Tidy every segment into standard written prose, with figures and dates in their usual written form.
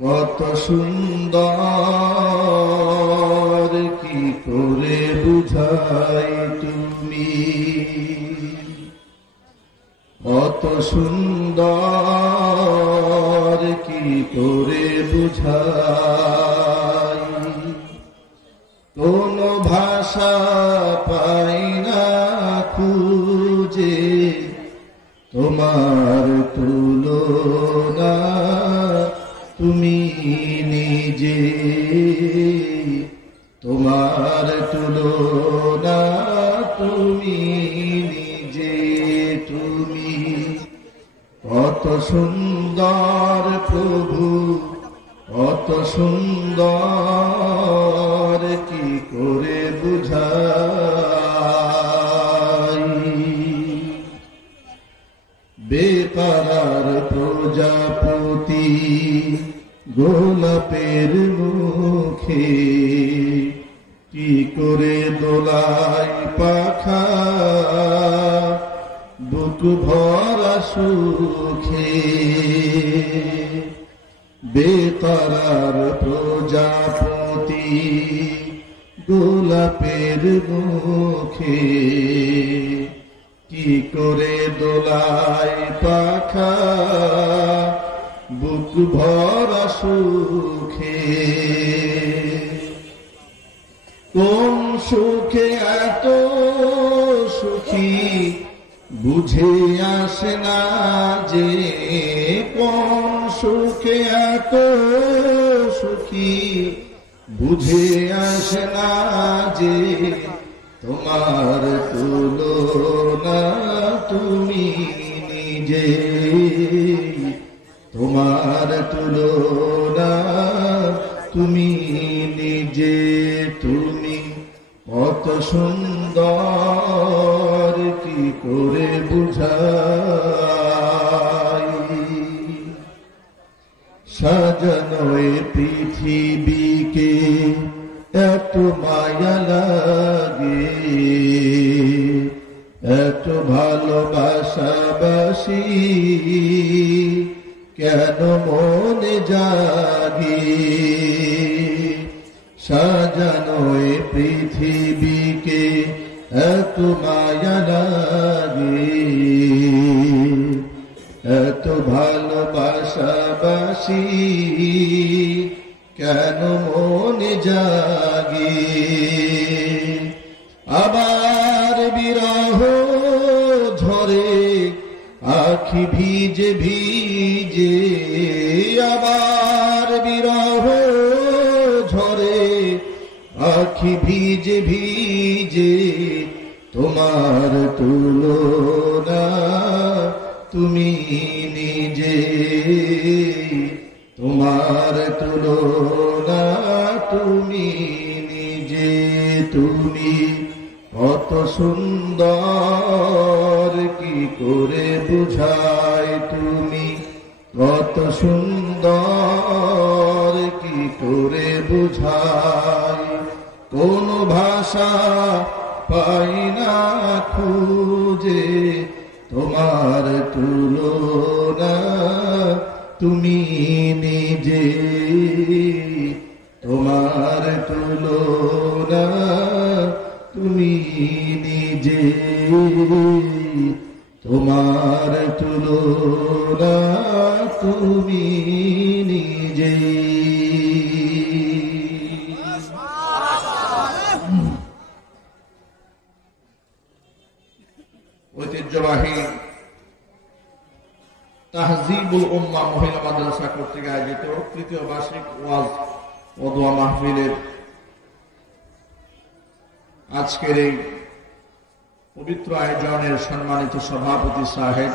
কত সুন্দর কি করে বুঝাই তুমি, কত সুন্দর কি করে বুঝাই, কোন ভাষা পাই না খুঁজে তোমার তুলনা তুমি নিজে, তোমার তুলনা তুমি নিজে। তুমি কত সুন্দর প্রভু, কত সুন্দর কি করে বুঝাই, বেকারার প্রজাপতি গোলাপের মুখে কি করে দোলাই পাখা বুক ভরা সুখে, বেকারার প্রজাপতি গোলাপের মুখে কি করে দোলাই পাখা বুক ভরা সুখে, কোন সুখে এত সুখী বুঝে আসে না যে, কোন সুখে এত সুখী বুঝে আসে না যে, তোমার তুলনা তুমি নিজে, তোমার তুলনা তুমি নিজে। তুমি কত সুন্দর কি করে বুঝাই, সাজানো পৃথিবীকে এত মায়া লাগে, এত ভালোবাসাবাসি কেন মনে জাগে, সাজানো পৃথিবীকে এত মায়া লাগে, এত ভালোবাসাবাসি কেন মনে জাগে, আবার বিরহ ঝরে আখি ভিজে ভিজে, আবার বিরহ ঝরে আখি ভিজে ভিজে, তোমার তুলনা তুমি নিজে, তোমার তুলনা তুমি নিজে। তুমি কত সুন্দর কি করে বুঝাই, তুমি কত সুন্দর কি করে বুঝাই, কোন ভাষা পাই না খুঁজে তোমার তুলনা তুমি নিজে, তোমার তুলনা তুমি নিজে, তোমার তুলনা তুমি নিজে। ঐতিহ্যবাহী তাহজিবুল উম্মাহ মহিলা মাদ্রাসা কর্তৃক আয়োজিত তৃতীয় বার্ষিক ওয়াজ ও দোয়া মাহফিলের আজকের এই পবিত্র আয়োজনের সম্মানিত সভাপতি সাহেব,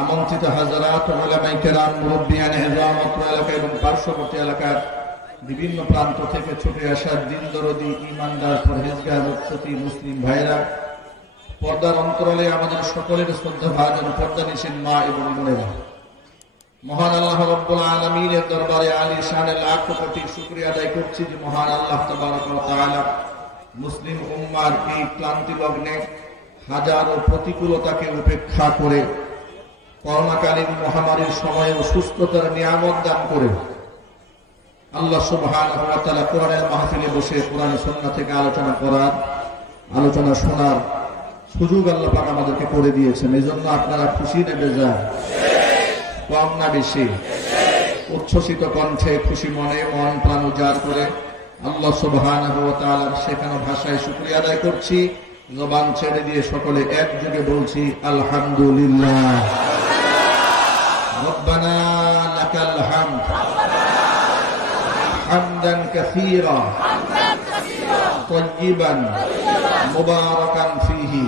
আমন্ত্রিত হাজারাত উলামায়ে কেরাম, মুরব্বিয়ানে হেজামত এলাকা এবং পার্শ্ববর্তী এলাকার বিভিন্ন প্রান্ত থেকে ছুটে আসা দিন দরদি ইমানদার পরহেজগার মুত্তাকি মুসলিম ভাইরা, পর্দার অন্তরালে আমাদের সকলের শ্রদ্ধা ভাজন পর্দানিশীন মা এবং বোনেরা, মহান আল্লাহ রাব্বুল আলামিনের দরবারে আলিশানে লাখ কোটি শুকরিয়া আদায় করছি যে মহান আল্লাহ তাবারক ওয়া তাআলা মুসলিম উম্মার এই ক্লান্তি লগ্নে হাজারো প্রতিকূলতাকে উপেক্ষা করে করোনাকালীন মহামারীর সময়ে সুস্থতার নিয়ামত দান করে আল্লাহ সুবহানাহু ওয়া তাআলা কোরআনের মাহফিলে বসে কোরআন সুন্নাহ থেকে আলোচনা করার, আলোচনা শোনার সুযোগ আল্লাহ পাক আমাদেরকে করে দিয়েছেন। এজন্য আপনারা খুশি না বেজার? কম না বেশি? উচ্ছ্বসিত কণ্ঠে খুশি মনে মন প্রাণ উজাড় করে আল্লাহ সুবহানাহু ওয়া তাআলার শেখানো ভাষায় শুকরিয়া আদায় করছি। জবান ছেড়ে দিয়ে সকলে একযোগে বলছি আলহামদুলিল্লাহ। রব্বানা লাকাল হামদ হামদান কাসীরা তাইয়িবান মুবারাকান ফীহি।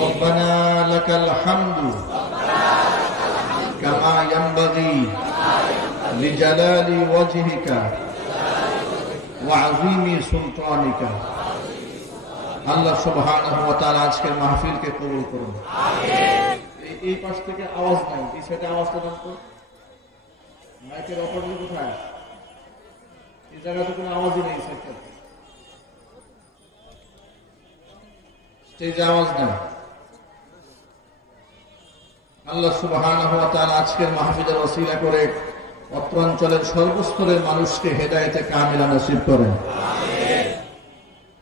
রব্বানা লাকাল হামদু কামা ইয়ানবাগী লিজালালি ওয়াজহিকা ওয়া আযীমি সুলতানিকা। আল্লাহ সুবহানাহু ওয়া তাআলা আজকের মাহফিলকে কবুল করুন। আমিন। এই পাশ থেকে আওয়াজ নাই, এই সাইডে আওয়াজটা দাও তো। মাইকের অপরদিকে কোথায়? এই জায়গাতে কোনো আওয়াজই নেই। স্টেজে আওয়াজ নেই। আল্লাহ সুবহানাহু ওয়া তাআলা আজকের মাহফিলের ওসিলা করে অত্র অঞ্চলের সর্বস্তরের মানুষকে হেদায়েতে কামিলা নসিব করেন। আমিন।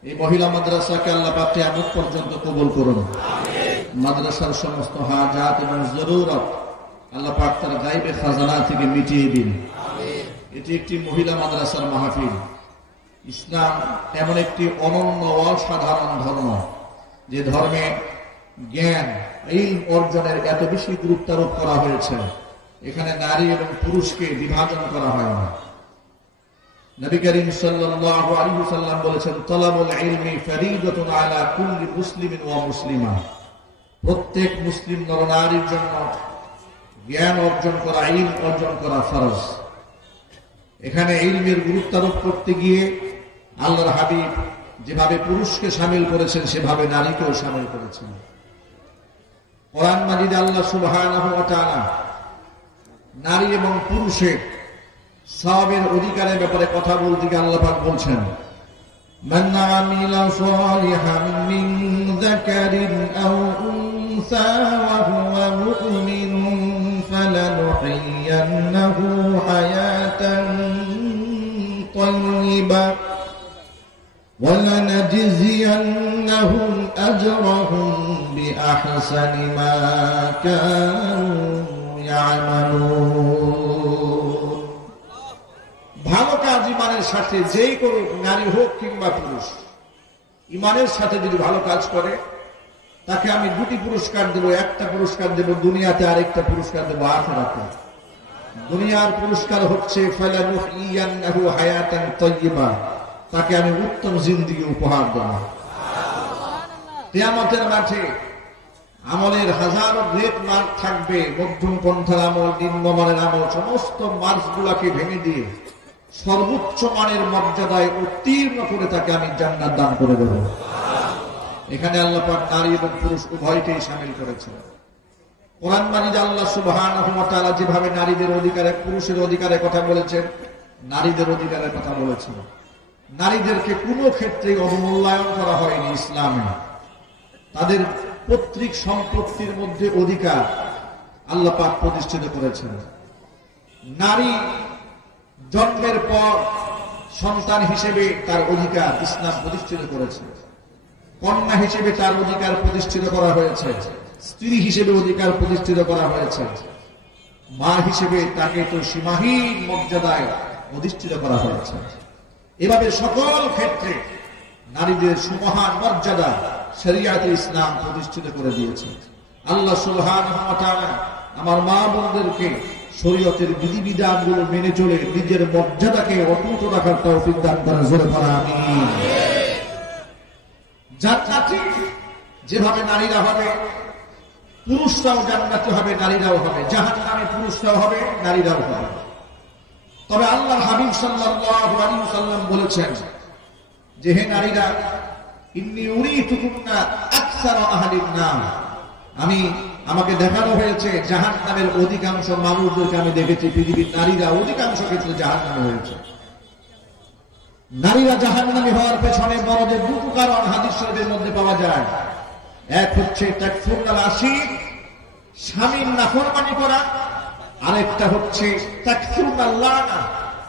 এই মহিলা মাদ্রাসাকে আল্লাহ পাক কিয়ামত পর্যন্ত কবুল করুন। আমিন। মাদ্রাসার সমস্ত হাজাত এবং জরুরত আল্লাহ পাক তার গায়বে খাজানা থেকে মিটিয়ে দিন। আমিন। এটি একটি মহিলা মাদ্রাসার মাহফিল। ইসলাম এমন একটি অনন্য অসাধারণ ধর্ম, যে ধর্মে জ্ঞান ইলম অর্জনের এত বেশি গুরুত্ব আরোপ করা হয়েছে। এখানে নারী এবং পুরুষকে বিভাজন করা হয় না। নবী করিম সাল্লাল্লাহু আলাইহি ওয়াসাল্লাম বলেছেন, তালাবুল ইলমি ফরিদাতুন আলা কুল্লি মুসলিমিন ওয়া মুসলিমা। প্রত্যেক মুসলিম নরনারীর জন্য জ্ঞান অর্জন করা, ইলম অর্জন করা ফরজ। এখানে ইলমের গুরুত্ব আরোপ করতে গিয়ে আল্লাহর হাবিব যেভাবে পুরুষকে শামিল করেছেন, সেভাবে নারীকেও শামিল করেছেন। কোরআন মাজিদে আল্লাহ সুবহানাহু ওয়া তাআলা নারী এবং পুরুষের সওয়াবের অধিকারের ব্যাপারে কথা বলতে গিয়ে আল্লাহ পাক বলছেন, মান আমিলা সালিহান মিন যাকারিন আও উনসা ওয়া হুয়া মুমিনুন ফালানুহয়িন্নাহু হায়াতান তাইয়্যিবা ওয়া লানাজজিয়ান্নাহুম আজরাহুম বিআহসানি মা কানু ইয়ামালুন। ভালো কাজ ইমানের সাথে যেই করুক, নারী হোক কিংবা পুরুষ, ইমানের সাথে যদি ভালো কাজ করে তাকে আমি দুটি পুরস্কার দেব। একটা পুরস্কার দেব দুনিয়াতে, আরেকটা পুরস্কার দেব আখিরাতে। দুনিয়ার পুরস্কার হচ্ছে ফালানুহয়িন্নাহু হায়াতান তাইয়্যিবা, তাকে আমি উত্তম জিন্দেগি উপহার দেব। কিয়ামতের মাঠে আমলের হাজারো গ্রেট মার্ক থাকবে, মধ্যম পন্থার আমল, নিম্নমানের আমল, সমস্ত মার্কগুলাকে ভেঙে দিয়ে সর্বোচ্চ মানের মর্যাদায় উত্তীর্ণ করে তাকে আমি জান্নাত দান করে দেব। এখানে আল্লাহ পাক নারী এবং পুরুষ উভয়কেই শামিল করেছেন। কোরআন মাজিদে আল্লাহ সুবহানাহু ওয়া তাআলা যেভাবে নারীদের অধিকারে, পুরুষের অধিকারের কথা বলেছেন, নারীদের অধিকারের কথা বলেছেন। নারীদেরকে কোনো ক্ষেত্রেই অবমূল্যায়ন করা হয়নি ইসলামে। তাদের পৈতৃক সম্পত্তির মধ্যে অধিকার আল্লাহ পাক প্রতিষ্ঠিত করেছেন। নারী জন্মের পর সন্তান হিসেবে তার অধিকার ইসলাম প্রতিষ্ঠিত করেছে। কন্যা হিসেবে তার অধিকার প্রতিষ্ঠিত করা হয়েছে, স্ত্রী হিসেবে অধিকার প্রতিষ্ঠিত করা হয়েছে, মা হিসেবে তাকে তো সীমাহীন মর্যাদায় প্রতিষ্ঠিত করা হয়েছে। এভাবে সকল ক্ষেত্রে নারীদের সুমহান মর্যাদা শরিয়াতে ইসলাম প্রতিষ্ঠিত করে দিয়েছে। আল্লাহ সুবহানাহু ওয়া তাআলা আমার মা বোনদেরকে শরীয়তের বিধিবিধানগুলো মেনে চলে নিজের মর্যাদাকে অটুট রাখার তৌফিক দান করেন। জোরে বলা আমিন। জান্নাতি যেভাবে নারীরা হবে, পুরুষরাও জান্নাতি হবে, নারীরাও হবে। জাহান্নামে পুরুষরাও হবে, নারীরাও হবে। তবে আল্লাহর হাবিব সাল্লাল্লাহু আলাইহি ওয়াসাল্লাম বলেছেন যে, হে নারীরা, ইন্নী উরিতুকুন্না আকসারা আহলিন নার, আমাকে দেখানো হয়েছে জাহান্নামের অধিকাংশ মানুষদেরকে আমি দেখেছি, পৃথিবীর নারীরা অধিকাংশ ক্ষেত্রে জাহান্নামে হয়েছে। নারীরা জাহান্নামী হওয়ার পেছনে বড়দের দুটো কারণ হাদিস শরীফের মধ্যে পাওয়া যায়। এক হচ্ছে তাকফুরুল আশির, স্বামীর নাফরমানি করা। আরেকটা হচ্ছে তাকফুরুল লানা,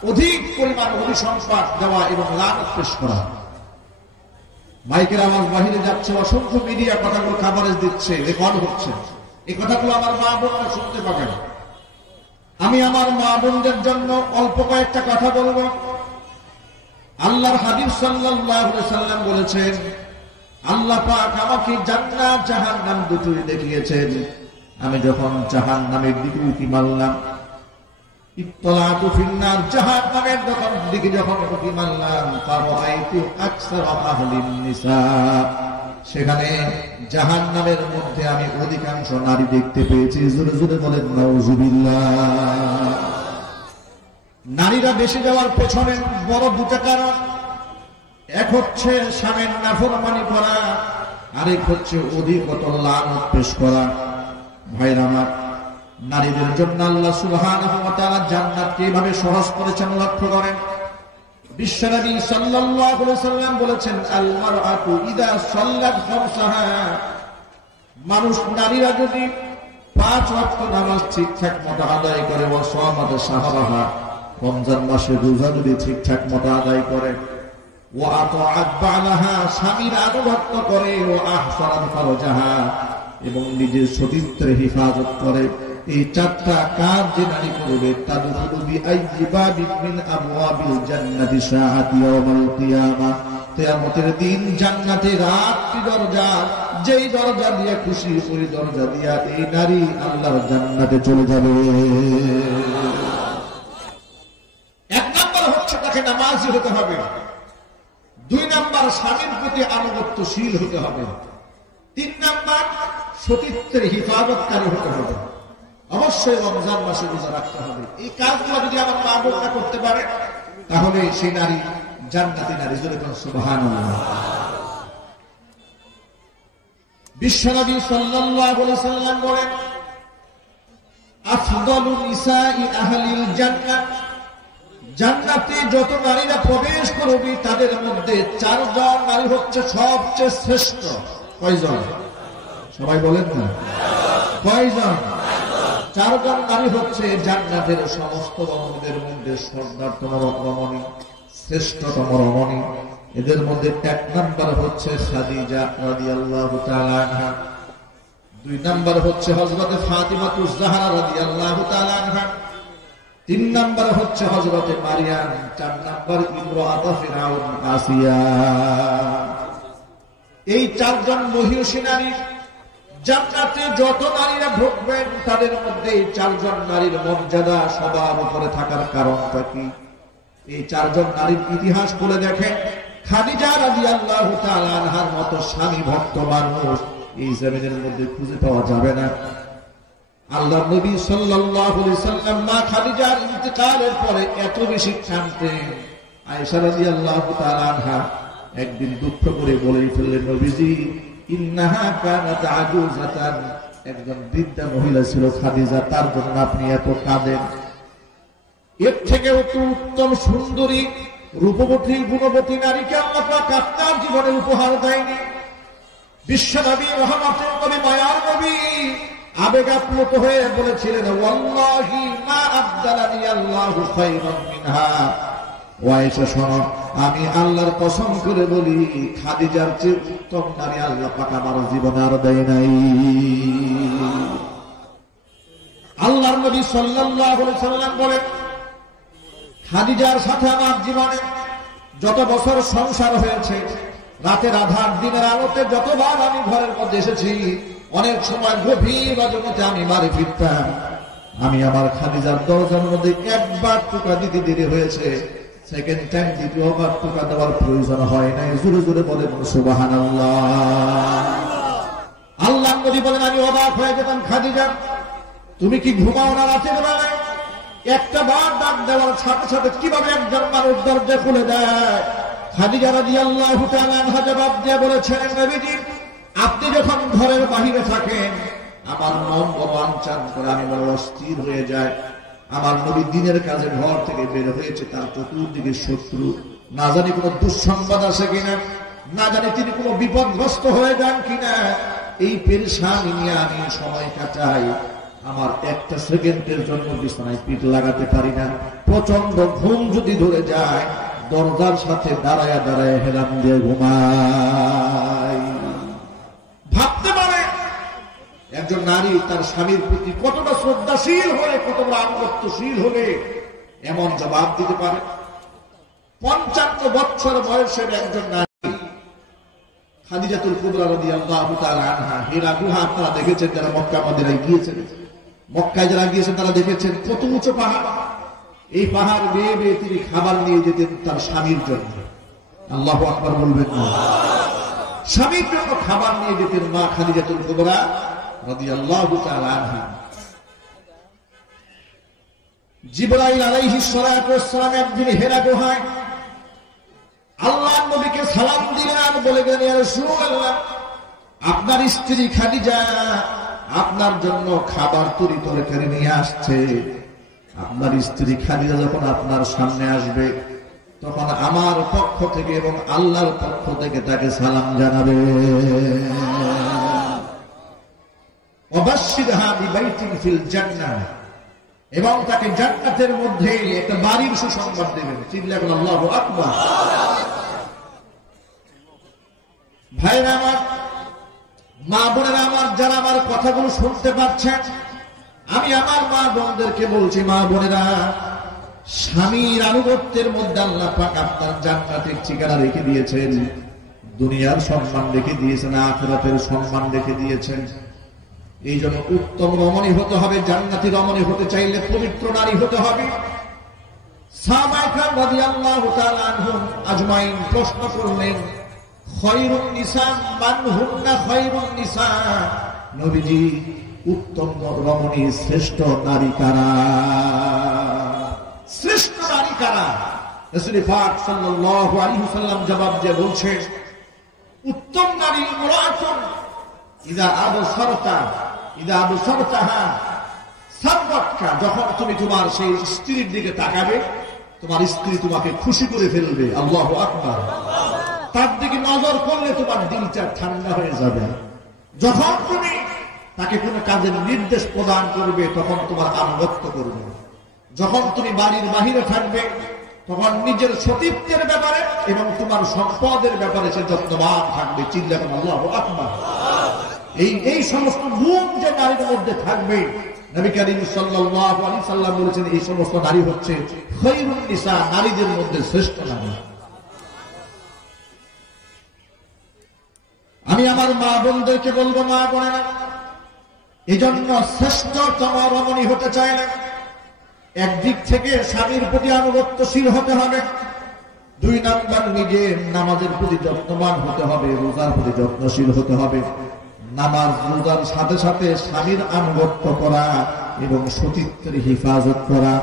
অধিক পরিমাণ অভিসংবাদ দেওয়া এবং লানত পেশ করা। মাইকের আওয়াজ বাহিরে যাচ্ছে, অসংখ্য মিডিয়া কথাগুলো কাভারেজ দিচ্ছে, রেকর্ড হচ্ছে। এই কথাগুলো আমার মা বোনরা শুনতে পাবেন। আমি আমার মা বোনদের জন্য অল্প কয়েকটা কথা বলবো। আল্লাহর হাবিব সাল্লাল্লাহু আলাইহি সাল্লাম বলেছেন, আল্লাহ পাক আমাকে জান্নাত জাহান্নাম দুটোই দেখিয়েছেন। আমি যখন জাহান্নামের দিকে উঁকি মারলাম, ইত্তলাতু ফিন্নার, জাহান্নামের দিকে যখন উঁকি মারলাম, ফারাআইতু আকসার আহলিন নিসা, সেখানে জাহান্নামের মধ্যে আমি অধিকাংশ নারী দেখতে পেয়েছি। জোরে জোরে বলেন নাউযুবিল্লাহ। নারীরা বেশি যাওয়ার পেছনে বড় দুটো কারণ। এক হচ্ছে স্বামীর নাফরমানি করা, আরেক হচ্ছে অধিকতর লানত পেশ করা। ভাইরা আমার, নারীদের জন্য আল্লাহ সুবহানাহু ওয়া তাআলা জান্নাতকে এভাবে সহজ করেছেন, লক্ষ্য করেন। বিশ্বনবী সাল্লাল্লাহু আলাইহি সাল্লাম বলেছেন, আল মারআতু ইযা সাল্লাত খামসাহা, মানুষ নারীরা যদি 5 ওয়াক্ত নামাজ ঠিকঠাক মতো আদায় করে, ওয়া সামাত শাহরাহা, রমজান মাসে রোজা যদি ঠিকঠাক মতো আদায় করে, ওয়া আতাআত বালাহা, স্বামীর আনুগত্য করে, ওয়া আহসানাত ফারজাহা, এবং নিজের সতীত্বের হিফাজত করে, এই 4টা কাজ যে নারী করবে, তাদখুলু বিআইয়ি বাবিন মিন আবওয়াবিল জান্নাতি শাআতি ইয়াউমাল কিয়ামাহ, কিয়ামতের দিন জান্নাতের 8টি দরজা, যেই দরজা দিয়ে খুশি ওই দরজা দিয়া এই নারী আল্লাহর জান্নাতে চলে যাবে। এক নাম্বার হচ্ছে তাকে নামাজি হতে হবে। 2 নাম্বার স্বামীর প্রতি আনুগত্যশীল হতে হবে। 3 নাম্বার সতীত্বের হিফাজতকারী হতে হবে। অবশ্যই রমজান মাসে রোজা রাখতে হবে। এই কাজগুলো যদি আমার মা বোনরা করতে পারে, তাহলে সেই নারী জান্নাতি নারী। জোরে বলুন সুবহানাল্লাহ। বিশ্বনবী সাল্লাল্লাহু আলাইহি সাল্লাম বলেন, আফদালু নিসাই আহলিল জান্নাহ, জান্নাতে যত নারীরা প্রবেশ করবে তাদের মধ্যে 4 জন নারী হচ্ছে সবচেয়ে শ্রেষ্ঠ। কয়জন? সবাই বলেন না, কয়জন? 4 জন নারী হচ্ছে জান্নাতের সমস্ত রমণীদের মধ্যে সর্দারতম রমণী, শ্রেষ্ঠতম রমণী। এদের মধ্যে 1 নাম্বার হচ্ছে খাদিজা রাদিয়াল্লাহু তাআলা আনহা, 2 নাম্বার হচ্ছে হযরত ফাতিমাতুজ জাহরা রাদিয়াল্লাহু তাআলা আনহা, 3 নাম্বার হচ্ছে হযরত মারিয়াম, 4 নাম্বার ইমরাআত ফিরাউন আসিয়া। এই 4 জন মহিষী নারী জান্নাতে যত নারীরা ঢুকবেন তাদের মধ্যে 4 জন নারীর মর্যাদা সবার উপরে থাকার কারণটা কি? এই 4 জন নারীর ইতিহাস বলে দেখেন। খাদিজা রাদিয়াল্লাহু তাআলা আনহার মতো স্বামী ভক্ত মানুষ এই জমিনের মধ্যে খুঁজে পাওয়া যাবে না। আল্লাহর নবী সাল্লাল্লাহু আলাইহি সাল্লাম মা খাদিজার ইন্তেকালের পরে এত বেশি কাঁদতেন, আয়েশা রাদিয়াল্লাহু তাআলা আনহা একদিন দুঃখ করে বলে ফেললেন, নবীজি ইন্নাহা কানাত আজুজাতান, একজন বৃদ্ধা মহিলা ছিল খাদিজা, তার জন্য আপনি এত কাঁদেন? এর থেকে উত্তম সুন্দরী রূপবতী গুণবতী নারীকে আল্লাহ পাক আপনার জীবনে উপহার দেয়নি। বিশ্বনবী রহমতের নবী, মায়ার নবী আবেগ আপ্লুত হয়ে বলেছিলেন, ওয়াল্লাহি মা আবদালানি আল্লাহু খায়রান মিনহা। ওয়াইশা শোনো, আমি আল্লাহর কসম করে বলি, খাদিজার চেয়ে উত্তম নারী আল্লাহ পাক আমার জীবনে আর দেয় নাই। আল্লাহর নবী সাল্লাল্লাহু আলাইহি সাল্লাম বলেন, খাদিজার সাথে আমার জীবনে যত বছর সংসার হয়েছে, রাতের আধার দিনের আলোতে যতবার আমি ঘরের মধ্যে এসেছি, অনেক সময় গভীর রজনীতে আমি বাড়ি ফিরতাম, আমি আমার খাদিজার দরজার মধ্যে একবার টুকা দিতে দেরি হয়েছে, সেকেন্ড টাইম দ্বিতীয়বার টুকা দেওয়ার প্রয়োজন হয় নাই। জোরে জোরে বলে সুবহানাল্লাহ। আল্লাহর নবী বলেন, আমি অবাক হয়ে যেতাম, খাদিজা তুমি কি ঘুমাও না রাতের বেলায়? একটা বার ডাক দেওয়ার সাথে সাথে কিভাবে একজন মানুষ দরজা খুলে দেয়? খাদিজা রাদিয়াল্লাহু তাআলা আনহা জবাব দিয়ে বলেছেন, নবীজি আপনি যখন ঘরের বাহিরে থাকেন আমার মন বড় আনচান করে, আমি বড় অস্থির হয়ে যায়। আমার নবী দিনের কাজে ঘর থেকে বের হয়েছে, তার চতুর্দিকে শত্রু, না জানি কোনো দুঃসংবাদ আছে কিনা, না জানি তিনি কোনো বিপদগ্রস্ত হয়ে যান কিনা। এই পেরেশানি নিয়ে আমি সময় কাটাই। আমার একটা সেকেন্ডের জন্য বিছানায় পিঠ লাগাতে পারি না। প্রচন্ড ঘুম যদি ধরে যায় দরজার সাথে দাঁড়ায় দাঁড়ায় হেলান দিয়ে ঘুমায়। ভাবতে পারে একজন নারী তার স্বামীর প্রতি কতটা শ্রদ্ধাশীল হলে, কতটা আনুগত্যশীল হলে এমন জবাব দিতে পারে। 55 বছর বয়সের একজন নারী খাদিজাতুল কুবরা রাদিয়াল্লাহু তাআলা আনহা, হীরা গুহা আপনারা দেখেছেন যারা মক্কা মদিনায় গিয়েছেন, মক্কায় যারা গিয়েছেন তারা দেখেছেন কত উঁচু পাহাড়। এই পাহাড় বেয়ে বেয়ে তিনি খাবার নিয়ে যেতেন তার স্বামীর জন্য। আল্লাহু আকবার বলবেন না? স্বামীর জন্য খাবার নিয়ে যেতেন মা খাদিজাতুল কুবরা রাদিয়াল্লাহু তাআলা আনহা। জিবরাইল আলাইহিস সালাতু ওয়াস সালাম একদিন হীরা গুহায় আল্লাহর নবীকে সালাম দিলেন আর বলে গেলেন, ইয়া রাসূলুল্লাহ, আপনার স্ত্রী খাদিজা আপনার জন্য খাবার তরকারি নিয়ে আসছে। আপনার স্ত্রী খাদিজা যখন আপনার সামনে আসবে তখন আমার পক্ষ থেকে এবং আল্লাহর পক্ষ থেকে তাকে সালাম জানাবে। ওয়াবাশশিরহা বিবাইতিন ফিল জান্নাহ, এবং তাকে জান্নাতের মধ্যে একটা বাড়ির সুসংবাদ দেবেন। চিল্লায় বলেন আল্লাহু আকবার। ভাইরা আমার, মা বোনেরা আমার, যারা আমার কথাগুলো শুনতে পাচ্ছেন, আমি আমার মা বোনদেরকে বলছি, মা বোনেরা, স্বামীর আনুগত্যের মধ্যে আল্লাহ পাক আপনার জান্নাতের ঠিকানা রেখে দিয়েছেন, দুনিয়ার সম্মান রেখে দিয়েছেন, আখিরাতের সম্মান রেখে দিয়েছেন। এই জন্য উত্তম রমণী হতে হবে। জান্নাতি রমণী হতে চাইলে পবিত্র নারী হতে হবে। সাহাবায়ে কেরাম রাদিয়াল্লাহু তাআলা আনহুম আজমাইন প্রশ্ন করলেন, খায়রুন নিসা মান হুন্না খায়রুন নিসা, নবীজি উত্তম রমণী শ্রেষ্ঠ নারী কারা? শ্রেষ্ঠ নারী কারা? রাসূল পাক সাল্লাল্লাহু আলাইহি ওয়াসাল্লাম জবাব দিয়ে বলছেন, উত্তম নারী ইমরাতুন ইযা আবসারতাহা সাররাতকা, যখন তুমি তোমার সেই স্ত্রীর দিকে তাকাবে তোমার স্ত্রী তোমাকে খুশি করে ফেলবে। আল্লাহু আকবার। তার দিকে নজর করলে তোমার দিলটা ঠান্ডা হয়ে যাবে। যখন তুমি তাকে কোনো কাজের নির্দেশ প্রদান করবে তখন তোমার আনুগত্য করবে। যখন তুমি বাড়ির বাহিরে থাকবে তখন নিজের সতীত্বের ব্যাপারে এবং তোমার সম্পদের ব্যাপারে সে যত্নবান থাকবে। চিল্লাবেন আল্লাহু আকবার। এই সমস্ত গুণ যে নারীর মধ্যে থাকবে, নবী করিম সাল্লাল্লাহু আলাইহি সাল্লাম বলেছেন এই সমস্ত নারী হচ্ছে খায়রুন নিসা, নারীদের মধ্যে শ্রেষ্ঠ নারী। আমি আমার মা বোনদেরকে বলবো, মা বোনেরা, এই জন্য শ্রেষ্ঠতম রমণী হতে চাইলে একদিক থেকে স্বামীর প্রতি আনুগত্যশীল হতে হবে, 2 নাম্বার নিজের নামাজের প্রতি যত্নবান হতে হবে, রোজার প্রতি যত্নশীল হতে হবে। নামাজ রোজার সাথে সাথে স্বামীর আনুগত্য করা এবং সতীত্বের হেফাজত করা,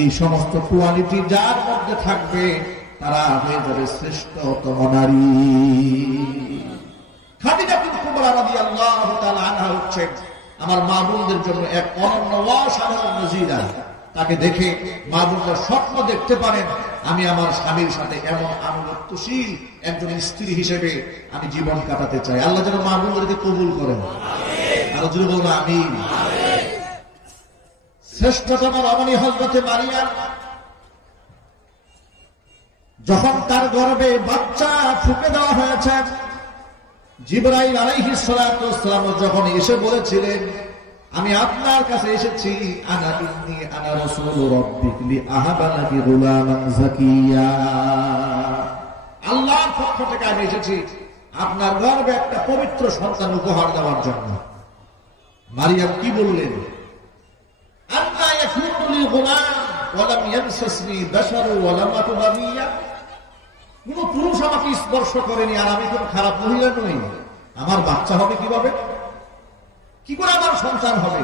এই সমস্ত কোয়ালিটি যার মধ্যে থাকবে তারা হয়ে যাবে শ্রেষ্ঠতম নারী। খাদিজাতুল কুবরা রাদিয়াল্লাহু তাআলা আনহা হচ্ছে আমার মা বোনদের জন্য এক অনন্য অসাধারণ নজিরা। তাকে দেখে মা বোনরা স্বপ্ন দেখতে পারেন, আমি আমার স্বামীর সাথে এমন আনুগত্যশীল একজন স্ত্রী হিসেবে আমি জীবন কাটাতে চাই। আল্লাহ যেন মা বোনদেরকে কবুল করেন। আরো জোরে বলবো আমিন। শ্রেষ্ঠতম রমণী হযরতে মারিয়াম, যখন তার গর্ভে বাচ্চা ফুঁকে দেওয়া হয়েছে, জিবরাইল আলাইহিস সালাতু ওয়াস সালাম যখন এসে বলেছিলেন, আমি আপনার কাছে এসেছি, আনা রাসূলু রাব্বিক লিআহাবা লাকি গুলামান যাকিয়া, আল্লাহর পক্ষ থেকে আমি এসেছি আপনার গর্ভে একটা পবিত্র সন্তান উপহার দেওয়ার জন্য। মারিয়াম কি বললেন? আন্না ইয়াকুনু লি গুলাম ওয়া লাম ইয়ামসাসনি বাশারু ওয়া লাম আকু বাগিয়া, কোন পুরুষ আমাকে স্পর্শ করেনি আর আমি কোন খারাপ মহিলা নই, আমার বাচ্চা হবে কিভাবে? কি করে আমার সন্তান হবে?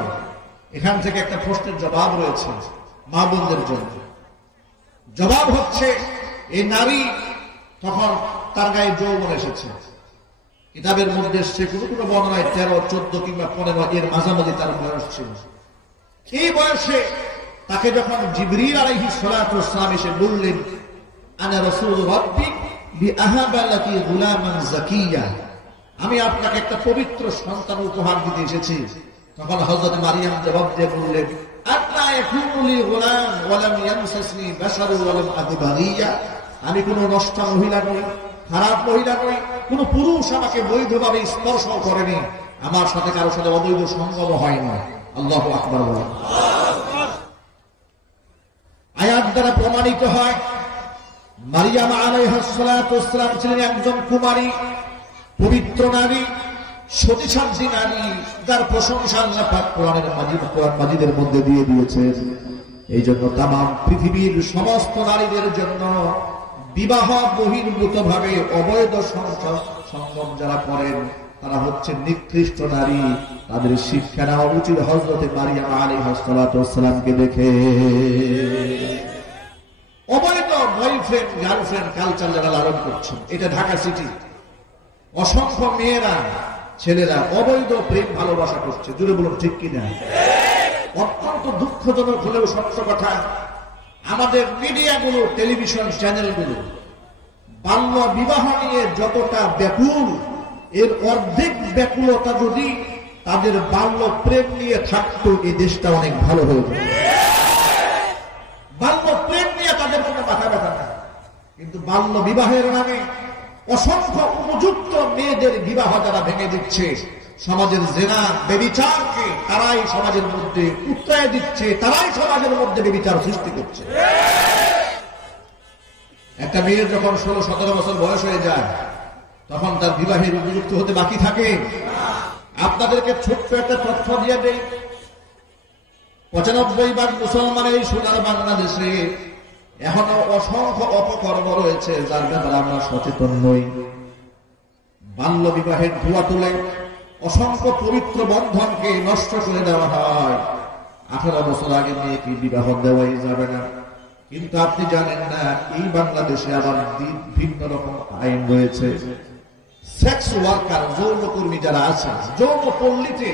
এখান থেকে একটা প্রশ্নের জবাব রয়েছে মা বোনদের জন্য। জবাব হচ্ছে, এই নারী তখন তার গায়ে যৌবন এসেছে। কিতাবের মধ্যে সে কোনো কোনো বর্ণনায় 13, 14 কিংবা 15 এর মাঝামাঝি তার বয়স ছিল। এই বয়সে তাকে যখন জিবরিল আলাইহিস সালাতু ওয়াস সালাম এসে বললেন, আনা রাসূলু রাব্বিক লিআহাবা লাকি গুলামান যাকিয়া, আমি আপনাকে একটা পবিত্র সন্তান উপহার দিতে এসেছি, তখন হযরত মারিয়াম জবাব দিয়ে বললেন, আন্না আমি কোন নষ্টা মহিলা নই, খারাপ মহিলা নই, কোন পুরুষ আমাকে বৈধভাবে স্পর্শ করেনি, আমার সাথে কারোর সাথে অবৈধ সঙ্গম হয় না। আল্লাহু আকবার বলেন। আয়াত দ্বারা প্রমাণিত হয় মারিয়াম আলাইহিস সালাতু ওয়াস সালাম ছিলেন একজন কুমারী, পবিত্র নারী, সতীসাধ্বী নারী, যার প্রশংসা আল্লাহ পাক কোরআন মাজিদের মধ্যে দিয়ে দিয়েছেন। এই জন্য তামাম পৃথিবীর সমস্ত নারীদের জন্য বিবাহ বহির্ভূত ভাবে অবৈধ সঙ্গম যারা করেন তারা হচ্ছে নিকৃষ্ট নারী। তাদের শিক্ষা নেওয়া উচিত হযরত মারিয়াম আলাইহিস সালাতু ওয়াস সালামকে দেখে। অবৈধ বয়ফ্রেন্ড গার্লফ্রেন্ড কালচার যারা লালন করছেন, এটা ঢাকা সিটি অসংখ্য মেয়েরা ছেলেরা অবৈধ প্রেম ভালোবাসা করছে। জুড়ে বলুন ঠিক কিনা? অত্যন্ত দুঃখজনক হলেও সত্য কথা, আমাদের মিডিয়াগুলো, টেলিভিশন চ্যানেলগুলো বাল্য বিবাহ নিয়ে যতটা ব্যাকুল, এর অর্ধেক ব্যাকুলতা যদি তাদের বাল্য প্রেম নিয়ে থাকতো, এই দেশটা অনেক ভালো হয়ে যেত। বাল্য প্রেম নিয়ে তাদের কোনো মাথা ব্যথা না, কিন্তু বাল্য বিবাহের নামে অসংখ্য উপযুক্ত মেয়েদের বিবাহ যারা ভেঙে দিচ্ছে, সমাজের জেনা ব্যভিচারকে তারাই সমাজের মধ্যে উৎসায় দিচ্ছে, তারাই সমাজের মধ্যে ব্যভিচার সৃষ্টি করছে। একটা মেয়ের যখন 16-17 বছর বয়স হয়ে যায়, তখন তার বিবাহের উপযুক্ত হতে বাকি থাকে। আপনাদেরকে ছোট্ট একটা তথ্য দিয়ে দেই, 95% মুসলমানের এই সোনার বাংলাদেশে এখনো অসংখ্য অপকর্ম রয়েছে যার ব্যাপারে আমরা সচেতন নই। বাল্য বিবাহের ধোঁয়া তুলে অসংখ্য পবিত্র বন্ধনকে নষ্ট করে দেওয়া হয়। 18 বছর আগে মেয়েকে বিবাহ দেওয়াই যাবে না, কিন্তু আপনি জানেন না এই বাংলাদেশে আবার ভিন্ন রকম আইন রয়েছে। সেক্স ওয়ার্কার, যৌনকর্মী যারা আছে, যৌন পল্লীতে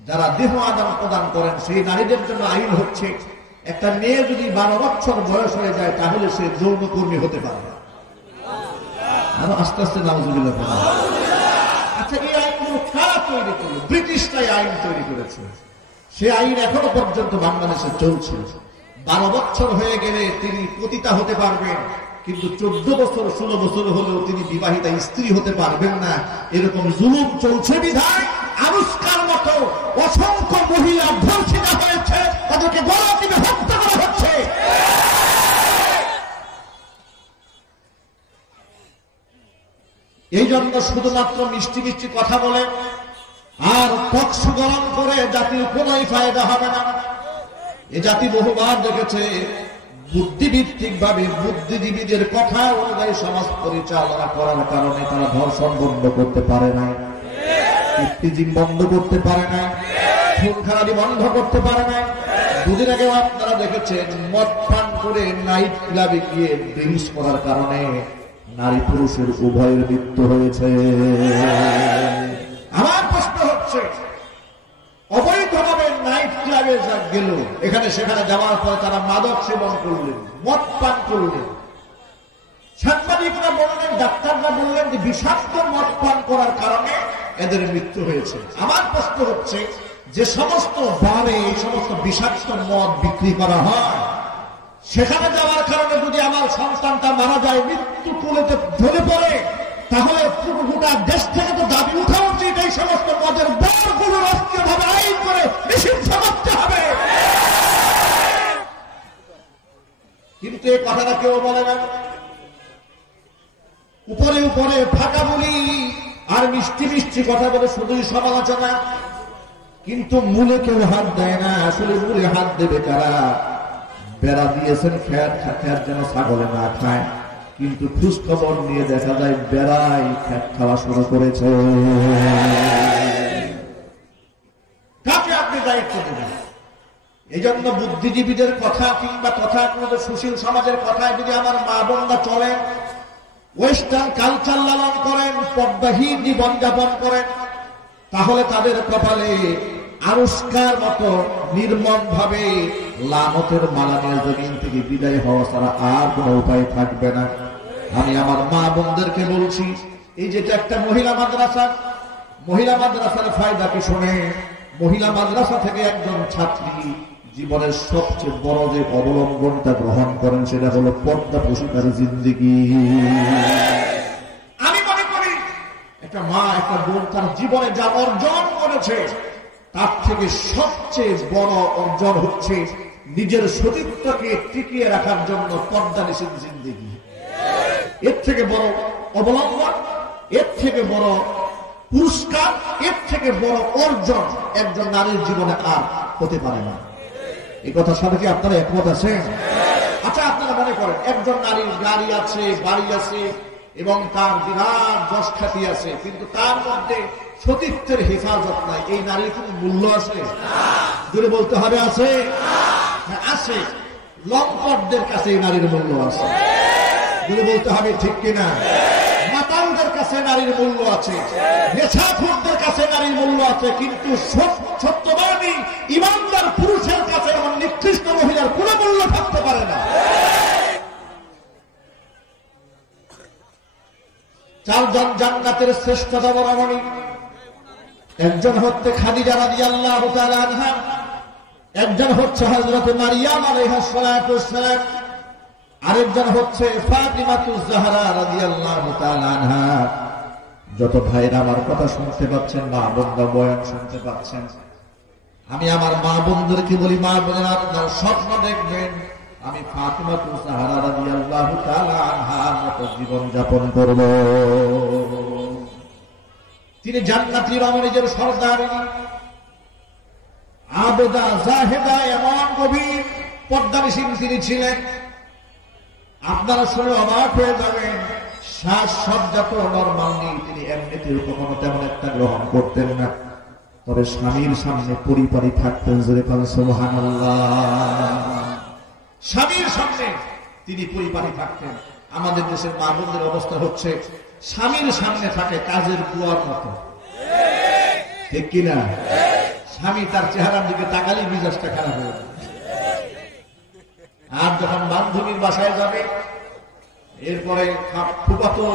যারা দেহ আদান প্রদান করেন, সেই নারীদের জন্য আইন হচ্ছে একটা মেয়ে যদি 12 বছর বয়স হয়ে যায় তাহলে সে যৌনকর্মী হতে পারে। আরো আস্তে আস্তে নাউজুবিল্লাহ। আচ্ছা, এই আইনগুলো কারা তৈরি করলো? ব্রিটিশরাই আইন তৈরি করেছে। সে আইন এখনো পর্যন্ত বাংলাদেশে চলছে। 12 বছর হয়ে গেলে তিনি পতিতা হতে পারবেন, কিন্তু 14 বছর 16 বছর হলেও তিনি বিবাহিতা স্ত্রী হতে পারবেন না। এরকম জুলুম চলছে বিধায় আনুষ্কার মতো অসংখ্য মহিলা ধর্ষিত হয়েছে, তাদেরকে গলা টিপে হত্যা করা হচ্ছে। এই জন্য শুধুমাত্র মিষ্টি মিষ্টি কথা বলে আর পক্ষ গরম করে জাতির কোন ফায়দা হবে না। এ জাতি বহুবার দেখেছে বুদ্ধিভিত্তিক ভাবে বুদ্ধিজীবীদের কথা অনুযায়ী সমাজ পরিচালনা করার কারণে তারা ধর্ষণ বন্ধ করতে পারে না, ইফতিজিং বন্ধ করতে পারে না, খুন খারাপি বন্ধ করতে পারে না। দুদিন আগে আপনারা দেখেছেন মদ পান করে নাইট ক্লাবে গিয়ে ড্রিঙ্কস করার কারণে নারী পুরুষের উভয়ের মৃত্যু হয়েছে। আমার প্রশ্ন হচ্ছে, অবৈধভাবে নাইট ক্লাবে গেল, এখানে সেখানে যাওয়ার পর তারা মাদক সেবন করলেন, মদ পান করলেন। সাংবাদিকরা বললেন, ডাক্তাররা বললেন যে বিষাক্ত মদ পান করার কারণে এদের মৃত্যু হয়েছে। আমার প্রশ্ন হচ্ছে, যে সমস্ত বারে এই সমস্ত বিষাক্ত মদ বিক্রি করা হয়, সেখানে যাওয়ার কারণে যদি আমার সন্তানটা মারা যায়, মৃত্যু কোলেতে ধরে পড়ে, তাহলে গোটা দেশ থেকে তো দাবি উঠা উচিত এই সমস্ত মদের দরগুলো রাষ্ট্রীয়ভাবে আইন করে নিষিদ্ধ করতে হবে। কিন্তু এই কথাটা কেউ বলে না। উপরে উপরে ফাঁকা বলি আর মিষ্টি মিষ্টি কথা বলে শুধুই সমালোচনা, কিন্তু মূলে কেউ হাত দেয় না। আসলে মূলে হাত দেবে কারা? বেড়া দিয়েছেন খ্যাত যেন ছাগলে না খায়, কিন্তু খোঁজ খবর নিয়ে দেখা যায় বেড়াই খ্যাত খাওয়া শুরু করেছে। কাকে আপনি দায়িত্ব দেবেন? এই জন্য বুদ্ধিজীবীদের কথা কিংবা কথা সুশীল সমাজের কথায় যদি আমার মা বোনরা চলেন, ওয়েস্টার্ন কালচার লালন করেন, পর্দাহীন জীবনযাপন করেন, তাহলে তাদের কপালে আনুষ্কার মতো নির্মম ভাবে লানতের মালানের জমিন থেকে বিদায় হওয়া ছাড়া আর কোনো উপায় থাকবে না। আমি আমার মা বোনদেরকে বলছি, এই যেটা একটা মহিলা মাদ্রাসা, মহিলা মাদ্রাসার ফায়দা কি শোনে? মহিলা মাদ্রাসা থেকে একজন ছাত্রী জীবনের সবচেয়ে বড় যে অবলম্বনটা গ্রহণ করেন সেটা হলো পর্দা প্রসূকারী জিন্দেগি। আমি মনে করি একটা মা একটা বোন তার জীবনে যা অর্জন করেছে তার থেকে সবচেয়ে বড় অর্জন হচ্ছে নিজের সতীত্বকে টিকিয়ে রাখার জন্য পর্দা নিষেধ জিন্দেগি। এর থেকে বড় অবলম্বন, এর থেকে বড় পুরস্কার, এর থেকে বড় অর্জন একজন নারীর জীবনে আর হতে পারে না। এই কথা সাথে কি আপনারা একমত আছেন? আচ্ছা, আপনারা মনে করেন একজন নারীর গাড়ি আছে, বাড়ি আছে এবং তার বিরাট যশ খ্যাতি আছে, কিন্তু তার মধ্যে সতীত্বের হেফাজত নাই, এই নারীর কোন মূল্য আছে? জোরে বলতে হবে আছে? হ্যাঁ আছে। লম্পটদের কাছে এই নারীর মূল্য আছে, জোরে বলতে হবে ঠিক কিনা? মাতালদের কাছে নারীর মূল্য আছে, নেশাখোরদের কাছে নারীর মূল্য আছে, কিন্তু সত্যবাদী ইমানদার পুরুষের কাছে এমন নিকৃষ্ট মহিলার কোন মূল্য থাকতে পারে না। চারজন জান্নাতের শ্রেষ্ঠতা বরাবরই, একজন হচ্ছে খাদিজা রাদিয়াল্লাহু তাআলা আনহা, একজন হচ্ছে হযরত মারিয়াম আলাইহা সালাতুস সালাম, আরেকজন হচ্ছে ফাতিমাতুজ জাহরা রাদিয়াল্লাহু তাআলা আনহা। যত ভাইরা আমার কথা শুনতে পাচ্ছেন, মা বোনরা বয়ান শুনতে পাচ্ছেন, আমি আমার মা বোনদেরকে বলি, মা বোনেরা আপনারা স্বপ্ন দেখবেন আমি ফাতিমাতুজ জাহরা রাদিয়াল্লাহু তাআলা আনহার মতো জীবন যাপন করব। তিনি জান্নাতি রমণীদের সর্দারিনী, আবেদা জাহেদা, এমন গভীর পর্দানিসীন তিনি ছিলেন, আপনারা শুনে অবাক হয়ে যাবেন। শ্বাসসজ্জা তো নরমাল নেই, তিনি এমনিতেও কখনো তেমন একটা গ্রহণ করতেন না, তবে স্বামীর সামনে পরিপাটি থাকতেন। জোরে বলেন সুবহানাল্লাহ। স্বামীর সামনে তিনি পরিপাটি থাকতেন। আমাদের দেশের মা বোনদের অবস্থা হচ্ছে স্বামীর সামনে থাকে কাজের বুয়ার মতো, ঠিক কিনা? স্বামী তার চেহারার দিকে তাকালেই মেজাজটা খারাপ হয়ে যাবে। আর যখন বান্ধবীর বাসায় যাবে, এরপরে ফুফাতো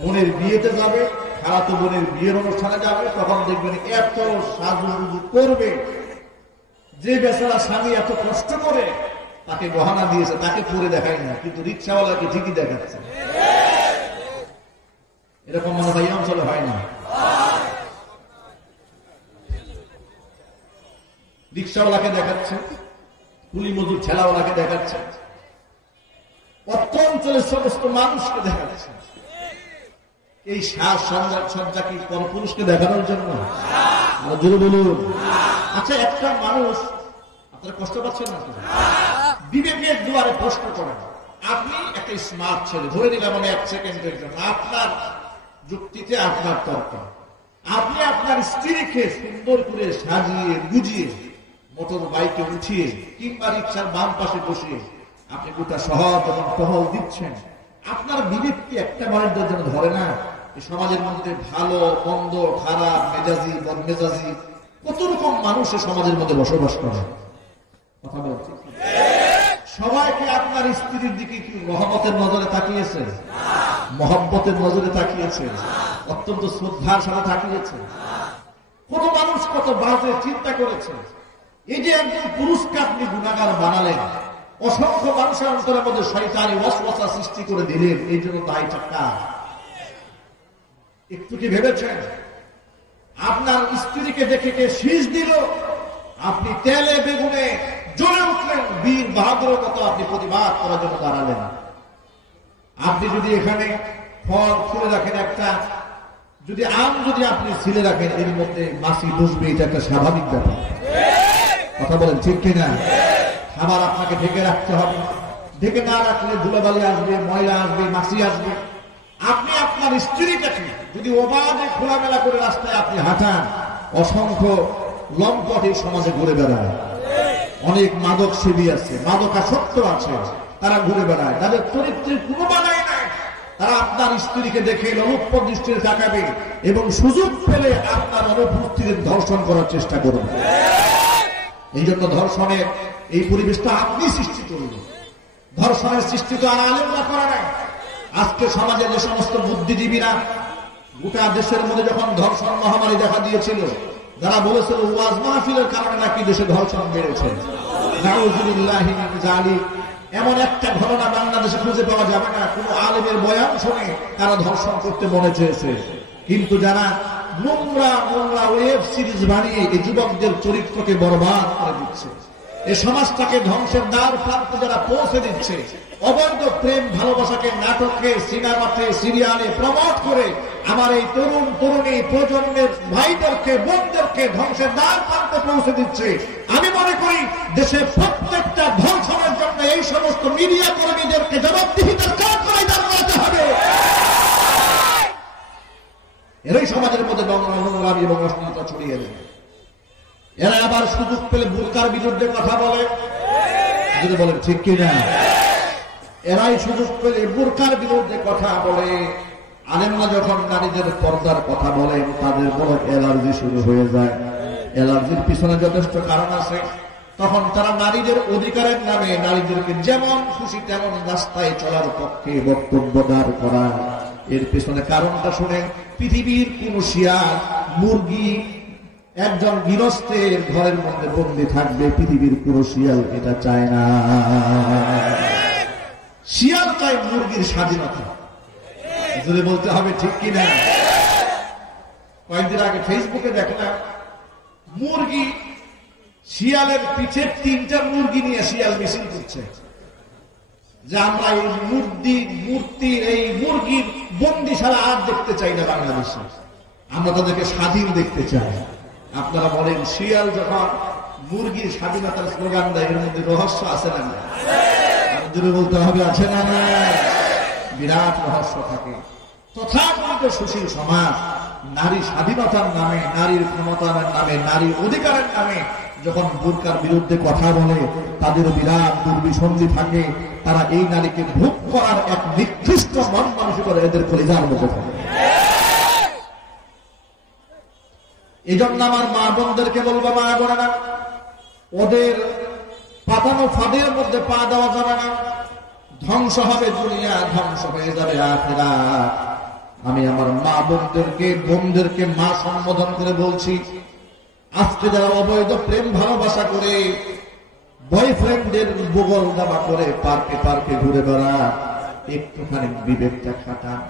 বোনের বিয়েতে যাবে, খালাতো বোনের বিয়ের অনুষ্ঠানে যাবে, তখন দেখবেন এত সাজুগুজু করবে যে বেচারা স্বামী এত কষ্ট করে তাকে গহনা দিয়েছে, তাকে পরে দেখায় না, কিন্তু রিক্সাওয়ালাকে ঠিকই দেখাচ্ছে। এরকম মনে হয় এই অঞ্চলে হয় না? রিক্সাওয়ালাকে দেখাচ্ছে, কুলি মজুর ঠেলাওয়ালাকে দেখাচ্ছে, অত্র অঞ্চলের সমস্ত মানুষকে দেখাচ্ছে। এই শ্বাস সজ্জা কি পরপুরুষকে দেখানোর জন্য? জোরে বলুন। আচ্ছা, একটা মানুষ, আপনারা কষ্ট পাচ্ছেন না? বিবেকের দুয়ারে প্রশ্ন করেন। আপনি একটা স্মার্ট ছেলে, ধরে নিলাম আমি 1 সেকেন্ডের জন্য, আপনার যুক্তিতে আপনার তর্ক, আপনি আপনার স্ত্রীকে সুন্দর করে সাজিয়ে গুজিয়ে মোটর বাইকে উঠিয়ে কিংবা রিক্সার বাম পাশে বসিয়ে আপনি গোটা শহর যখন টহল দিচ্ছেন, আপনার বিবেক কি একটা মানুষদের জন্য ধরে না এই সমাজের মধ্যে ভালো মন্দ, খারাপ মেজাজি, বদমেজাজি, কত রকম মানুষ সমাজের মধ্যে বসবাস করে? কথা বলছি, সবাইকে আপনার স্ত্রীর দিকে কি রহমতের নজরে তাকিয়েছে? মহব্বতের নজরে তাকিয়েছে? অত্যন্ত শ্রদ্ধার সাথে তাকিয়েছে? কত মানুষ কত বাজে চিন্তা করেছে। এই যে একজন পুরুষকে আপনি গুনাহগার বানালেন, অসংখ্য মানুষের অন্তরের মধ্যে শয়তানি ওয়াসওয়াসা সৃষ্টি করে দিলেন, এই জন্য দায়টা কার? একটু কি ভেবেছেন? আপনার স্ত্রীকে দেখে কে শীষ দিল, আপনি তেলে বেগুনে জ্বলে উঠলেন, বীর বাহাদুরের মতো আপনি প্রতিবাদ করার জন্য দাঁড়ালেন। আপনি যদি এখানে ফল খুলে রাখেন, একটা যদি আম যদি আপনি ছিলে রাখেন, এর মধ্যে মাছি বসবে, এটা একটা স্বাভাবিক ব্যাপার। কথা বলেন ঠিক কিনা? খাবার আপনাকে ঢেকে রাখতে হবে, ঢেকে না রাখলে ধুলাবালি আসবে, ময়লা আসবে, মাছি আসবে। আপনি আপনার স্ত্রীটাকে যদি অবাধে খোলামেলা করে রাস্তায় আপনি হাঁটান, অসংখ্য লম্পট এই সমাজে ঘুরে বেড়ায়, অনেক মাদক সেবী আছে, মাদকাসক্ত আছে, তারা ঘুরে বেড়ায়, তাদের চরিত্রের কোনো বাধাই নাই। তারা আপনার স্ত্রীকে দেখে অনুপ্প দৃষ্টিতে তাকাবে এবং সুযোগ পেলে আপনার অনুপস্থিতির ধর্ষণ করার চেষ্টা করবে। এই জন্য ধর্ষণের এই পরিবেশটা আপনি সৃষ্টি করলেন। ধর্ষণের সৃষ্টি তো আর আলেমরা করে নাই। আজকে সমাজে যে সমস্ত বুদ্ধিজীবীরা গোটা দেশের মধ্যে যখন ধর্ষণ মহামারী দেখা দিয়েছিল, যারা বলেছিল ওয়াজ মাহফিলের কারণে নাকি দেশে ধর্ষণ বেড়েছে, নাউযুবিল্লাহি মিন যালিক। এমন একটা ঘটনা বাংলাদেশে খুঁজে পাওয়া যাবে না কোন আলেমের বয়ান শুনে তারা ধর্ষণ করতে মনে চেয়েছে, কিন্তু যারা নোংরা নোংরা ওয়েব সিরিজ বানিয়ে এই যুবকদের চরিত্রকে বরবাদ করে দিচ্ছে, এই সমাজটাকে ধ্বংসের দ্বার প্রান্তে যারা পৌঁছে দিচ্ছে, অবৈধ প্রেম ভালোবাসাকে নাটকে, সিনেমাতে, সিরিয়ালে প্রমোট করে আমার এই তরুণ তরুণী প্রজন্মের ভাইদেরকে বোনদেরকে ধ্বংসের দ্বার প্রান্তে পৌঁছে দিচ্ছে। আমি মনে করি দেশের প্রত্যেকটা ধ্বংসনের জন্য এই সমস্ত মিডিয়া কর্মীদেরকে জবাবদিহিতার কাঠগড়ায় দাঁড়াতে হবে। এরাই সমাজের মধ্যে নোংরামি এবং অশ্লীলতা ছড়িয়ে দেয়। এরা আবার সুযোগ পেলে বুরকার বিরুদ্ধে কথা বলে, যদি বলেন ঠিক কিনা? এরাই সুযোগ পেলে বুরকার বিরুদ্ধে কথা বলে। আলেমরা যখন নারীদের পর্দার কথা বলেন তাদের বড় অ্যালার্জি শুরু হয়ে যায়। অ্যালার্জির পিছনে যথেষ্ট কারণ আছে। তখন তারা নারীদের অধিকারের নামে নারীদেরকে যেমন খুশি তেমন রাস্তায় চলার পক্ষে বক্তব্য দাঁড় করা। এর পেছনে কারণটা শুনে পৃথিবীর কোন শিয়াল মুরগি একজন গৃহস্থের ঘরের মধ্যে বন্দী থাকবে, পৃথিবীর কোন শিয়াল এটা চায় না। শিয়াল চায় মুরগির স্বাধীনতা। যদি বলতে হবে ঠিক কিনা? কয়েকদিন আগে ফেসবুকে দেখলাম মুরগি শিয়ালের পিঠে 3টা মুরগি নিয়ে শিয়াল মিছিল করছে যে আমরা এই মূর্তির এই মুরগির বন্দি সারা আর দেখতে চাই না বাংলাদেশে, আমরা তাদেরকে স্বাধীন দেখতে চাই। আপনারা বলেন শিয়াল যখন মুরগির স্বাধীনতার স্লোগান দেয় এর মধ্যে রহস্য আছে না? যদি বলতে হবে আছে না? বিরাট রহস্য থাকে। তথাকথিত সুশীল সমাজ নারী স্বাধীনতার নামে, নারীর ক্ষমতার নামে, নারীর অধিকারের নামে যখন বুরকার বিরুদ্ধে কথা বলে তাদের বিরাট দুর্বিসন্ধি থাকে। তারা এই নারীকে ভোগ করার এক নির্দিষ্ট মন মানসিকতা এদের কলিজার মধ্যে থাকে। এই জন্য আমার মা বোনদেরকে বলবো, মা বোনেরা, ওদের পাতানো ফাঁদের মধ্যে পা দেওয়া যাবে না। ধ্বংস হবে দুনিয়া, ধ্বংস হয়ে যাবে আখিরাত। আমি আমার মা বোনদেরকে মা সম্বোধন করে বলছি, আজকে যারা অবৈধ প্রেম ভালোবাসা করে বয়ফ্রেন্ডের বগল দাবা করে পার্কে পার্কে ঘুরে বেড়া, একটুখানি বিবেকটা খাটান।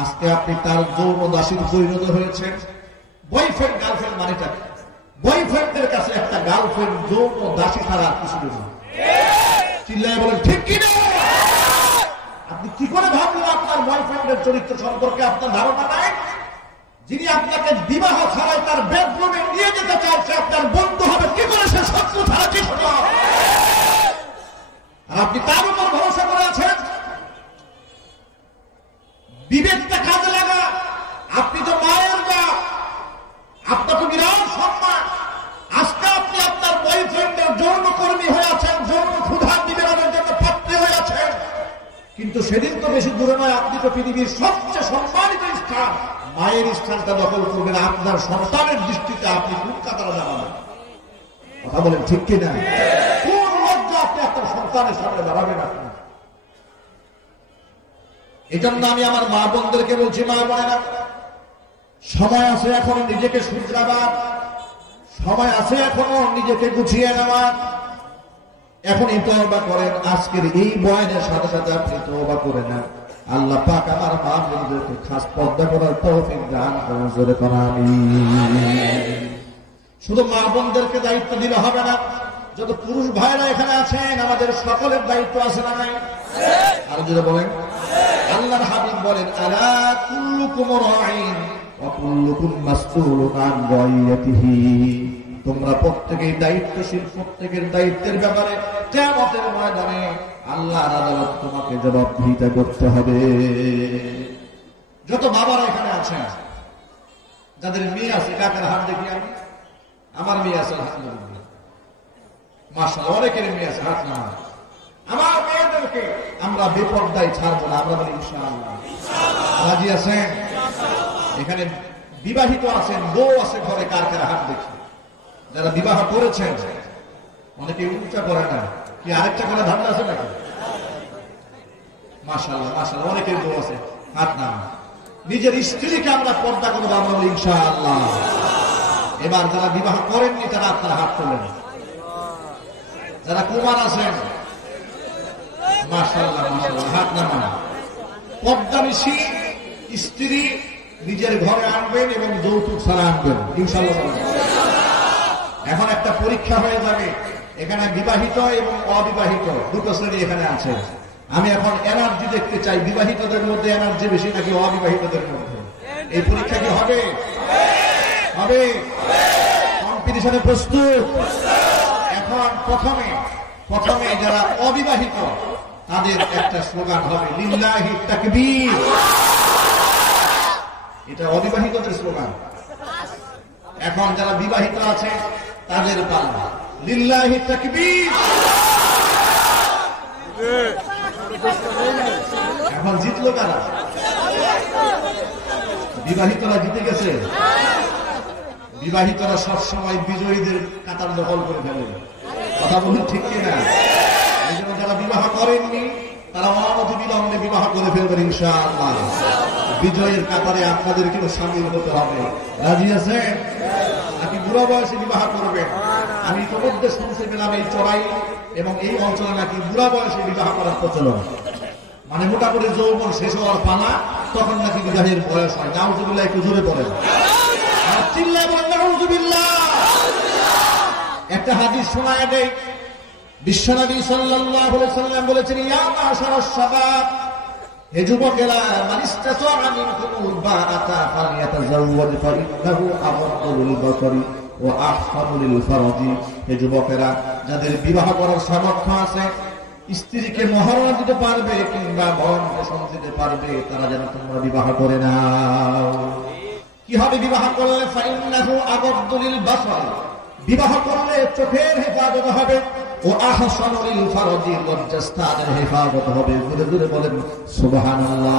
আজকে আপনি তার যৌন দাসীর পরিণত হয়েছেন। বয়ফ্রেন্ড গার্লফ্রেন্ড মানেটা, বয়ফ্রেন্ডের কাছে একটা গার্লফ্রেন্ড যৌন দাসী ছাড়া আর কিছু না। চিল্লায় বলেন ঠিক কিনা? আপনি কি করে ভাবলেন আপনার বয়ফ্রেন্ডের চরিত্র সম্পর্কে আপনার ধারণা নাই? যিনি আপনাকে বিবাহ ছাড়াই তার বেডরুমে নিয়ে যেতে চাইছে আপনার বন্ধু হবে কি করে? সে শত্রু ছাড়া কি হলো? আর আপনি তার উপর ভরসা করে আছেন। বিবেকটা কাজে লাগা। আপনি তো মায়ের বাপ, আপনার তো বিরাট সম্মান। আজকে আপনি আপনার বয়ফ্রেন্ডের যৌন কর্মী হয়ে আছেন, যৌন ক্ষুধা নিবেদনের জন্য পাত্রী হয়ে আছেন। কিন্তু সেদিন তো বেশি দূরে নয়, আপনি তো পৃথিবীর সবচেয়ে সম্মানিত স্থান, মায়ের স্থানটা দখল করবেন। আপনার সন্তানের দৃষ্টিতে আপনি কোন কাতারে দাঁড়াবেন? কথা বলেন ঠিক কিনা? কোন লজ্জা আপনি আপনার সন্তানের সামনে দাঁড়াবেন? আপনি এই জন্য আমি আমার মা বোনদেরকে বলছি, মা বোনেরা, সময় আছে এখনো নিজেকে শুধরাবার, সময় আছে এখনো নিজেকে গুছিয়ে নেওয়ার। এখনই তওবা করেন। আজকের এই বয়ানের সাথে সাথে আপনি তওবা করে নেন। আল্লাহ পাক আমার মা বোনদেরকে খাস পর্দা করার তৌফিক দান করুন। জোরে করে আমিন। শুধু মা বোনদেরকে দায়িত্ব দিলে হবে না, যত পুরুষ ভাইরা এখানে আছেন আমাদের সকলের দায়িত্ব আছে না নাই? আর যদি বলেন, আল্লাহর হাবিব বলেন, আলা কুল্লুকুম রাঈন ওয়া কুল্লুকুম মাসউলুন আন রাইয়াতিহি। তোমরা প্রত্যেকেই দায়িত্বশীল, প্রত্যেকের দায়িত্বের ব্যাপারে কিয়ামতের ময়দানে আল্লাহর আদালত তোমাকে জবাবদিহিতা করতে হবে। যত বাবারা এখানে আছেন, যাদের মেয়ে আছে, কাকার হাত দেখি আমি, আমার মেয়ে আছে আলহামদুলিল্লাহ, মাশাআল্লাহ, অনেকের মেয়ে আছে, হাত না। আমার মেয়েদেরকে আমরা বেপরদায় ছাড়বো না, আমরা বলি ইনশাআল্লাহ। রাজি আছেন? এখানে বিবাহিত আছেন, বউ আছে ঘরে, কার কার হাত দেখি। যারা বিবাহ করেছেন, অনেকে উচ্চা করে না, কি আরেকটা করে ধান্দা আছে নাকি? মাশাআল্লাহ মাশাআল্লাহ, অনেকের বউ আছে, হাত না। নিজের স্ত্রীকে আমরা পর্দা করবো, আমরা বলি ইনশাআল্লাহ। এবার যারা বিবাহ করেননি তারা আপনার হাত তোলেন। যারা কুমার আছেন মাশাআল্লাহ মাশাআল্লাহ হাত নামান। পদ্মানিশী স্ত্রী নিজের ঘরে আনবেন এবং যৌতুক ছাড়া আনবেন ইনশাআল্লাহ। এখন একটা পরীক্ষা হয়ে যাবে, এখানে বিবাহিত এবং অবিবাহিত দুটো শ্রেণী এখানে আছে। আমি এখন এনার্জি দেখতে চাই, বিবাহিতদের মধ্যে এনার্জি বেশি নাকি অবিবাহিতদের মধ্যে? এই পরীক্ষা কি হবে? হবে। কম্পিটিশনে প্রস্তুত? এখন প্রথমে যারা অবিবাহিত তাদের একটা স্লোগান হবে লিল্লাহি তাকবীর। এটা অবিবাহিতদের স্লোগান। এখন যারা বিবাহিত আছে তাদের পালা লিল্লাহি তাকবীর। এখন জিতলো কারা? বিবাহিতরা জিতে গেছে। বিবাহিতরা সবসময় বিজয়ীদের কাতার দখল করে ফেলে। কথা বলুন ঠিক কিনা? এই জন্য যারা বিবাহ করেননি তারা অনতি বিলম্বে বিবাহ করে ফেলবেন ইনশাআল্লাহ। বিজয়ের কাতারে আপনাদেরকেও সামিল হতে হবে। রাজি আছেন? নাকি বুড়া বয়সে বিবাহ করবেন? আমি ইতিমধ্যে শুনতে পেলাম এই চড়াই এবং এই অঞ্চলে নাকি বুড়া বয়সে বিবাহ করার প্রচলন, মানে মোটামুটি যৌবন শেষ হওয়ার পালা, তখন নাকি বিবাহের বয়স হয়। নাউজুবিল্লাহ, একটু জোরে পড়েন। একটা হাদিস শোনায় দেই। বিশ্বনবী সাল্লাল্লাহু আলাইহি ওয়াসাল্লাম বলেছেন, ইয়া মাশারাশ শাবাব, হে যুবকেরা, মান ইসতাতাআ মিনকুমুল বাআতা ফালইয়াতাযাওয়াজ ফাইন্নাহু আগাদ্দু লিল বাসারি ওয়া আহসানু লিল ফারজি। হে যুবকেরা, যাদের বিবাহ করার সামর্থ্য আছে, স্ত্রীকে মহারণা দিতে পারবে কিংবা ভরণ পোষণ দিতে পারবে, তারা যেন তোমরা বিবাহ করে নাও। কি হবে বিবাহ করলে? ফাইন্নাহু আগাদ্দু লিল বাসারি, বিবাহ করলে চোখের হেফাজত হবে, ও আহসানু লিল ফারজি, লজ্জাস্থানের হেফাজত হবে। জোরে জোরে বলেন সুবহানাল্লাহ।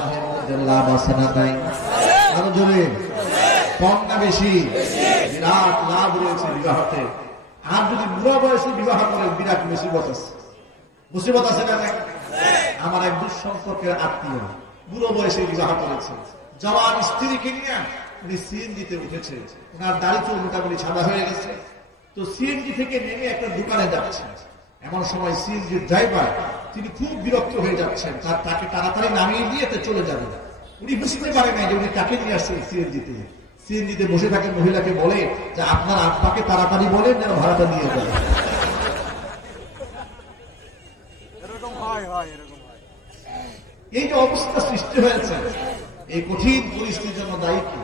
বিবাহের মধ্যে লাভ আছে না নাই? আরো জোরে। কম না বেশি? বিরাট লাভ রয়েছে বিবাহতে। আর যদি বুড়া বয়সে বিবাহ করে বিরাট মুসিবত আছে। মুসিবত আছে না নাই? আমার এক দূর সম্পর্কের আত্মীয় বুড়ো বয়সে বিবাহ করেছে। জওয়ান স্ত্রীকে নিয়ে উনি সিএনজিতে উঠেছে। ওনার দাড়ি চুল মোটামুটি সাদা হয়ে গেছে। তো সিএনজি থেকে নেমে একটা দোকানে যাচ্ছেন। এমন সময় সিএনজির ড্রাইভার তিনি খুব বিরক্ত হয়ে যাচ্ছেন, তাকে তাড়াতাড়ি নামিয়ে দিয়ে চলে যাবেন। উনি বুঝতে পারে নাই যে উনি কাকে নিয়ে আসছেন সিএনজিতে। সিএনজিতে বসে থাকেন মহিলাকে বলে যে আপনার আব্বাকে তাড়াতাড়ি বলেন যেন ভাড়াটা দিয়ে দেয়। এই যে অবস্থা সৃষ্টি হয়েছে, এই কঠিন পরিস্থিতির জন্য দায়ী কি?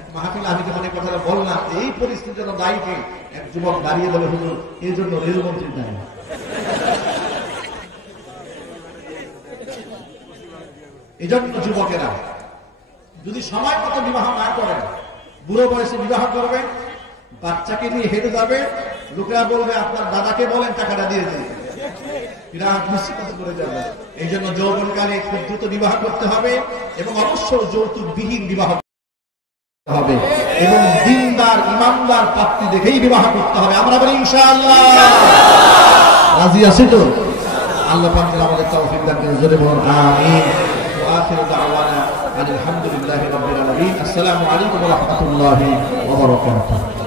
এক মাহফিল আমি যখন এই কথাটা বললাম, এই পরিস্থিতির জন্য দায়ী কে? এক যুবক দাঁড়িয়ে বলে, হুজুর এই জন্য রেলমন্ত্রী দায়ী। এই জন্য যুবকেরা যদি সময় মতো বিবাহ না করেন, বুড়ো বয়সে বিবাহ করবেন, বাচ্চাকে নিয়ে হেঁটে যাবে, লোকেরা বলবে আপনার দাদাকে বলেন টাকাটা দিয়ে দিন, বিরাট মুসিবত করে যাবে। এই জন্য যৌবনকালে খুব দ্রুত বিবাহ করতে হবে এবং অবশ্যই যৌতুকবিহীন বিবাহ হবে এবং দিনদার ইমানদার পাত্রী দেখেই বিবাহ করতে হবে। আমরা বলি ইনশাআল্লাহ। রাজি আছি তো? আল্লাহ পাক আমাদের তৌফিক দান করেন। জোরে বলুন আমিন। ওয়া আখিরু দাওয়ানা আলহামদুলিল্লাহি রাব্বিল আলামিন। আসসালামু আলাইকুম ওয়া রাহমাতুল্লাহি ওয়া বারাকাতুহু।